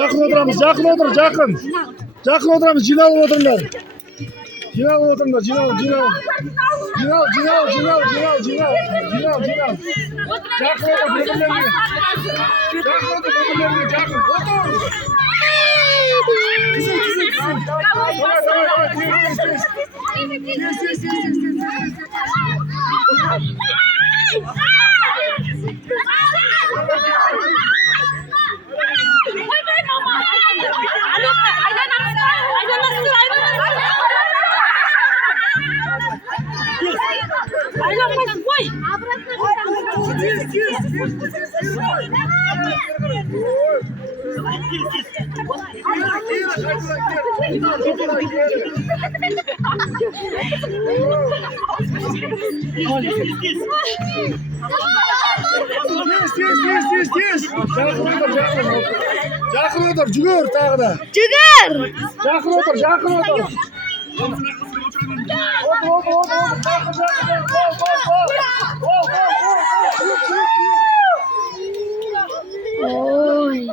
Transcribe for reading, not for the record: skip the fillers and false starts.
Жақын отырамыз. Жақын отырамыз. Жиналып отырыңдар. Жинал. Жақын отыр көпірлерге. Жақын. Отыр. Жақын отыр, жүгір тағы да. Жақын отыр. Ой.